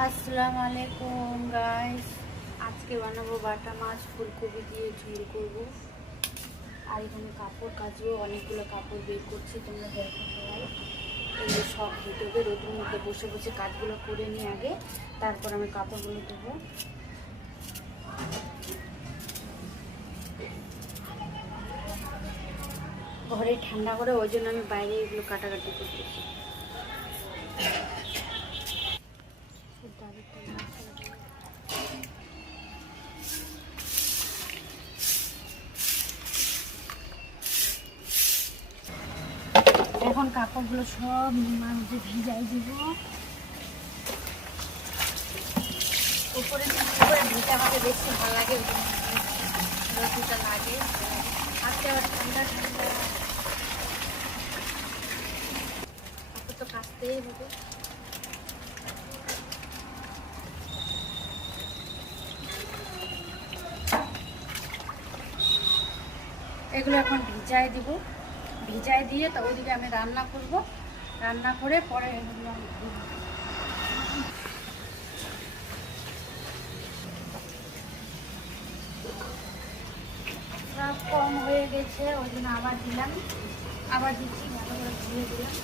আসসালামু আলাইকুম গাইস। আজকে বানাবো বাটা মাছ ফুলকপি দিয়ে ঝোল করব। আর এখানে কাপড় কাচবো, অনেকগুলো কাপড় বের করছি, তোমরা দেখো সবাই। এগুলো সব ধুতে হবে, রোদের মধ্যে বসে বসে কাজগুলো করে নিয়ে আগে, তারপর আমি কাপড়গুলো দেবো। ঘরে ঠান্ডা করে, ওই জন্য আমি বাইরে এগুলো কাটাকাটি করতেছি। এখন কাপড়গুলো সব মধ্যে ভিজাই দিব। উপরে ভিজা আমাকে বেশি ভালো লাগে, রোদটা লাগে। আজকে আবার ঠান্ডা ঠান্ডা কাপড় তো কাচতেই হবে। এগুলো এখন ভিজাই দিব, ভিজাই দিয়ে তো ওইদিকে আমি রান্না করব, রান্না করে পরে এগুলো আমি দিব। সব কম হয়ে গেছে, ওই জন্য আবার দিলাম, আবার দিচ্ছি, ভালো করে ধুয়ে দিলাম।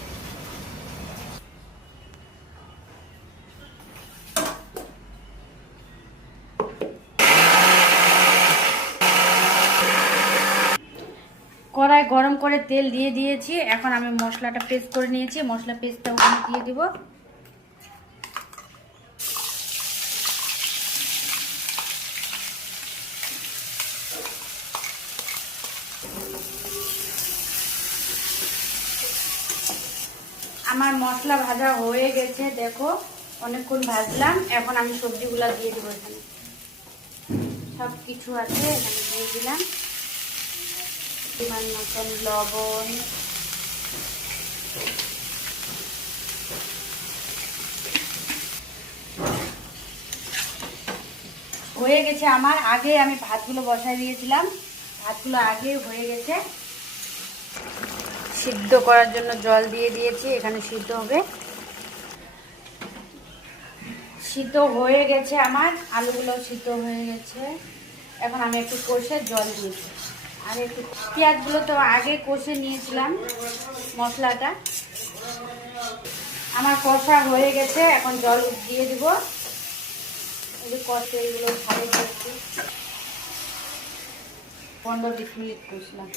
কড়াই গরম করে তেল দিয়ে দিয়েছি, এখন আমি মশলাটা পেস্ট করে নিয়েছি, মশলা পেস্টটা ওখানে দিয়ে দিব। আমার মশলা ভাজা হয়ে গেছে, দেখো অনেকক্ষণ ভাজলাম। এখন আমি সবজিগুলো দিয়ে দেবো, এখানে সব কিছু আছে, এখানে দিয়ে দিলাম। পরিমাণ মতন লবণ, হয়ে গেছে আমার। আগে আমি ভাতগুলো বসাই দিয়েছিলাম, ভাতগুলো আগে হয়ে গেছে। সিদ্ধ করার জন্য জল দিয়ে দিয়েছি, এখানে সিদ্ধ হবে। সিদ্ধ হয়ে গেছে আমার, আলুগুলো সিদ্ধ হয়ে গেছে। এখন আমি একটু কষে জল দিয়েছি, আর একটু পেঁয়াজগুলো তো আগে কষে নিয়েছিলাম মশলাটা। আমার কষা হয়ে গেছে, এখন জল দিয়ে দিব। এই যে কষে এগুলো ভালো করছি, 15-20 মিনিট কষলাম।